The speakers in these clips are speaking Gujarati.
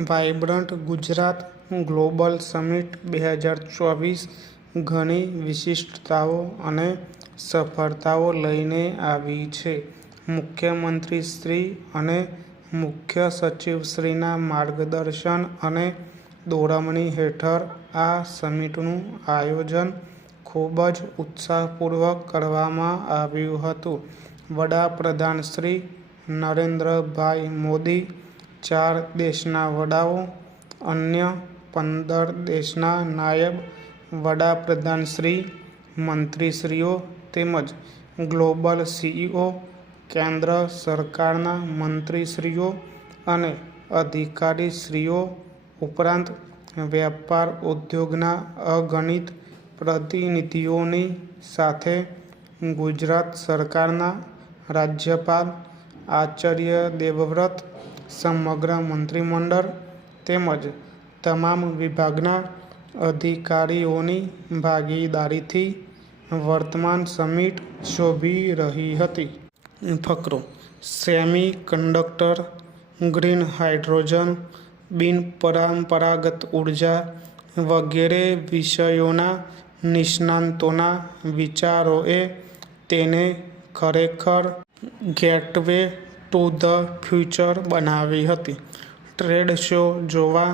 વાઇબ્રન્ટ ગુજરાત ગ્લોબલ સમિટ 2024 ઘણી વિશિષ્ટતાઓ અને સફળતાઓ લઈને આવી છે. મુખ્યમંત્રીશ્રી અને મુખ્ય સચિવશ્રીના માર્ગદર્શન અને દોરવણી હેઠળ આ સમિટનું આયોજન ખૂબ જ ઉત્સાહપૂર્વક કરવામાં આવ્યું હતું. વડાપ્રધાન શ્રી નરેન્દ્રભાઈ મોદી, 4 દેશના વડાઓ, અન્ય 15 દેશના નાયબ વડાપ્રધાનશ્રી, મંત્રીશ્રીઓ તેમજ ગ્લોબલ સીઈઓ, કેન્દ્ર સરકારના મંત્રીશ્રીઓ અને અધિકારીશ્રીઓ ઉપરાંત વેપાર ઉદ્યોગના અગણિત પ્રતિનિધિઓની સાથે ગુજરાત સરકારના રાજ્યપાલ આચાર્ય દેવવ્રત, સમગ્ર મંત્રીમંડળ તેમજ તમામ વિભાગના અધિકારીઓની ભાગીદારીથી વર્તમાન સમિટ શોભી રહી હતી. ફકરો: સેમી કંડક્ટર, ગ્રીન હાઇડ્રોજન, બિનપરંપરાગત ઉર્જા વગેરે વિષયોના નિષ્ણાતોના વિચારોએ તેને ખરેખર ગેટવે ટુ ધ ફ્યુચર બનાવી હતી. ટ્રેડ શો જોવા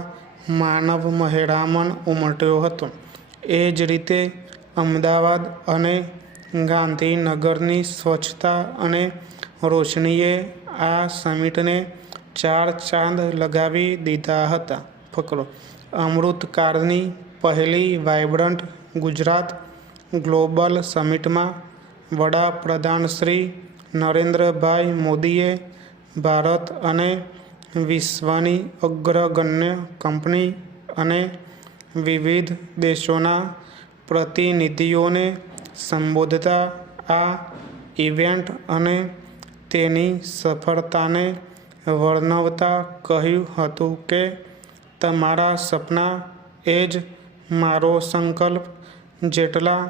માનવ મહેરામણ ઉમટ્યો હતો. એ જ રીતે અમદાવાદ અને ગાંધીનગરની સ્વચ્છતા અને રોશનીએ આ સમિટને 4 ચાંદ લગાવી દીધા હતા. ફકરો: અમૃતકાળની પહેલી વાઇબ્રન્ટ ગુજરાત ગ્લોબલ સમિટમાં વડાપ્રધાનશ્રી નરેન્દ્રભાઈ મોદીએ ભારત અને વિશ્વની અગ્રગણ્ય કંપની અને વિવિધ દેશોના પ્રતિનિધિઓને સંબોધતા આ ઇવેન્ટ અને તેની સફળતાને વર્ણવતા કહ્યું હતું કે, તમારા સપના એ જ મારો સંકલ્પ. જેટલા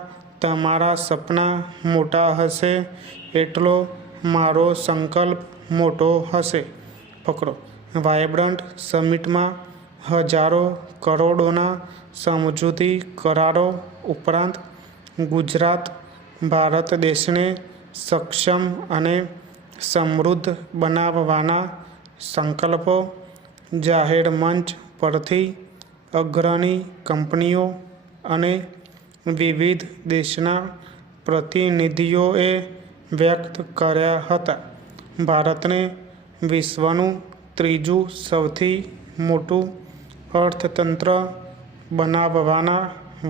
તમારા સપના મોટા હશે એટલો મારો સંકલ્પ મોટો હશે. ફકરો: વાઇબ્રન્ટ સમિટમાં હજારો કરોડોના સમજૂતી કરારો ઉપરાંત ગુજરાત ભારત દેશને સક્ષમ અને સમૃદ્ધ બનાવવાના સંકલ્પો જાહેર મંચ પરથી અગ્રણી કંપનીઓ અને વિવિધ દેશના પ્રતિનિધિઓએ વ્યક્ત કર્યા હતા. ભારતને વિશ્વનું ત્રીજું સૌથી મોટું અર્થતંત્ર બનાવવાના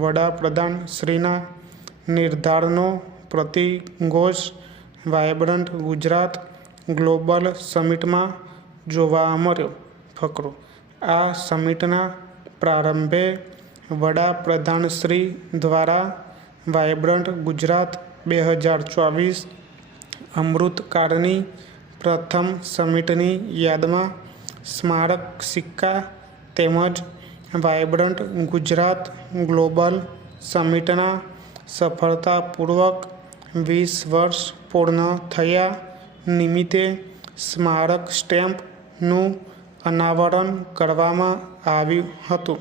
વડાપ્રધાનશ્રીના નિર્ધારનો પ્રતિઘોષ વાઇબ્રન્ટ ગુજરાત ગ્લોબલ સમિટમાં જોવા મળ્યો. ફકરો: આ સમિટના પ્રારંભે વડાપ્રધાનશ્રી દ્વારા વાઇબ્રન્ટ ગુજરાત 2024 અમૃતકાળની પ્રથમ સમિટની યાદમાં સ્મારક સિક્કા તેમજ વાઇબ્રન્ટ ગુજરાત ગ્લોબલ સમિટના સફળતાપૂર્વક 20 વર્ષ પૂર્ણ થયા નિમિત્તે સ્મારક સ્ટેમ્પનું અનાવરણ કરવામાં આવ્યું હતું.